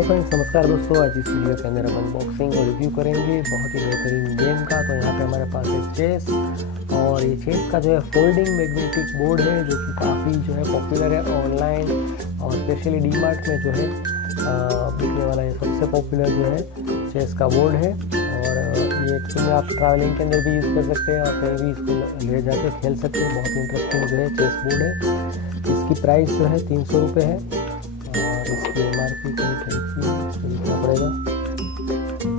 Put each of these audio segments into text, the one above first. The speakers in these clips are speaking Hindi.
हेलो फ्रेंड्स, नमस्कार दोस्तों। आज इस वीडियो के अंदर हम अनबॉक्सिंग और रिव्यू करेंगे बहुत ही बेहतरीन गेम का। तो यहाँ पे हमारे पास है चेस, और ये चेस का जो है फोल्डिंग मैग्नेटिक बोर्ड है जो कि काफ़ी जो है पॉपुलर है ऑनलाइन, और स्पेशली डीमार्ट में जो है बिकने वाला ये सबसे पॉपुलर जो है चेस का बोर्ड है। और ये एक्चुअली आप ट्रैवलिंग के अंदर भी यूज़ कर सकते हैं और कहीं भी इसको ले जाके खेल सकते हैं। बहुत इंटरेस्टिंग जो है चेस बोर्ड है। इसकी प्राइस जो है 300 रुपये है, और इसकी MRP खरीदना पड़ेगा।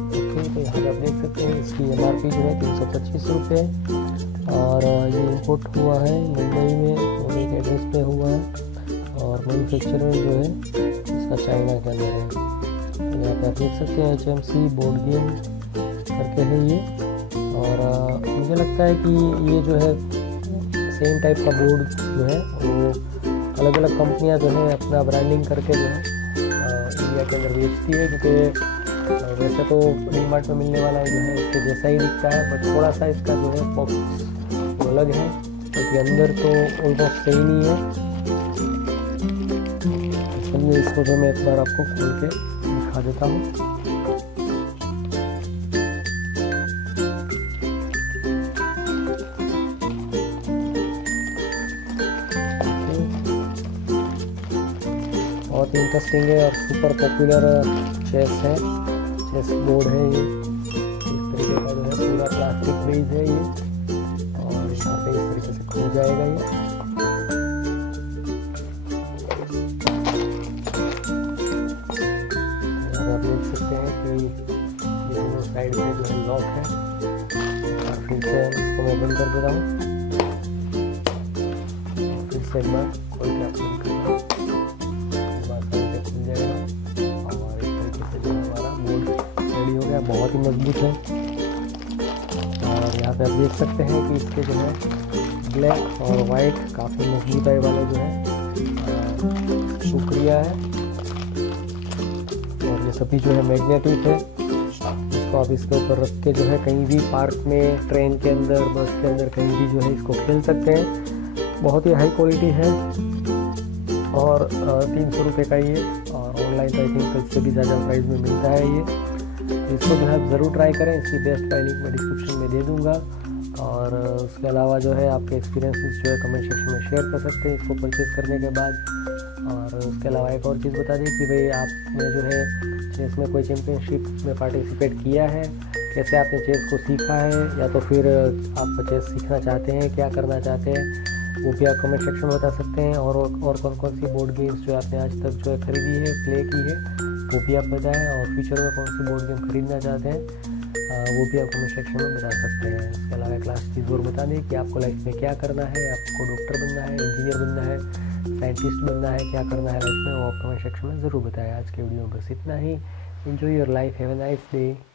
ओके, तो यहाँ पर आप देख सकते हैं इसकी MRP जो है 325 रुपये है, और ये इंपोर्ट हुआ है मुंबई में और एक एड्रेस पे हुआ है, और मैन्युफैक्चरर जो है इसका चाइना के अंदर है। तो यहाँ पे आप देख सकते हैं HMC बोर्ड गेम करके है ये। और मुझे लगता है कि ये जो है सेम टाइप का बोर्ड जो है वो अलग अलग कंपनियां जो है अपना ब्रांडिंग करके जो है इंडिया के अंदर बेचती है, क्योंकि वैसे तो डीमार्ट में मिलने वाला जो है इसके जैसा ही दिखता है, बट थोड़ा सा इसका जो है बॉक्स अलग है, क्योंकि अंदर तो ऑलमोस्ट सही नहीं है। चलिए इसको जो मैं एक बार आपको खोल के दिखा देता हूँ। बहुत इंटरेस्टिंग है और सुपर पॉपुलर चेस है, चेस बोर्ड है ये। इस तरीके का जो है पूरा प्लास्टिक बेस है ये, और यहाँ पे इस तरीके से खुल जाएगा ये। यहाँ आप देख सकते हैं कि ये दोनों साइड में जो है लॉक है, और फिर से इसको मैं बंद कर देता हूँ। फिर से एक बार खोल के आप बंद कर दो, बहुत ही मजबूत है। और यहाँ पे आप देख सकते हैं कि इसके जो है ब्लैक और वाइट काफ़ी मजबूत है वाला जो है शुक्रिया है। और ये सभी जो है मैग्नेटिक है, इसको आप इसके ऊपर रख के जो है कहीं भी पार्क में, ट्रेन के अंदर, बस के अंदर कहीं भी जो है इसको खेल सकते हैं। बहुत ही हाई क्वालिटी है, और 300 रुपये का ये, और ऑनलाइन तो आई थिंक इससे भी ज़्यादा प्राइस में मिलता है ये। इसको जो है आप ज़रूर ट्राई करें। इसकी बेस्ट प्राइस लिंक मैं डिस्क्रिप्शन में दे दूंगा, और उसके अलावा जो है आपके एक्सपीरियंसेस जो है कमेंट सेक्शन में शेयर कर सकते हैं इसको परचेज़ करने के बाद। और उसके अलावा एक और चीज़ बता दें कि भाई आपने जो है चेस में कोई चैम्पियनशिप में पार्टिसिपेट किया है, कैसे आपने चेस को सीखा है, या तो फिर आप चेस सीखना चाहते हैं, क्या करना चाहते हैं, वो भी आप कमेंट सेक्शन में बता सकते हैं। और कौन कौन सी बोर्ड गेम्स जो आपने आज तक जो है खरीदी है, प्ले की है, वो भी आप बताएं। और फ्यूचर में कौन सी बोर्ड गेम खरीदना चाहते हैं वो भी आप कमेंट सेक्शन में बता सकते हैं। इसके अलावा एक लास्ट चीज़ और बता दें कि आपको लाइफ में क्या करना है, आपको डॉक्टर बनना है, इंजीनियर बनना है, साइंटिस्ट बनना है, क्या करना है लाइफ में, वो आप कमेंट सेक्शन में ज़रूर बताएं। आज के वीडियो में बस इतना ही। Enjoy your life, have a nice day.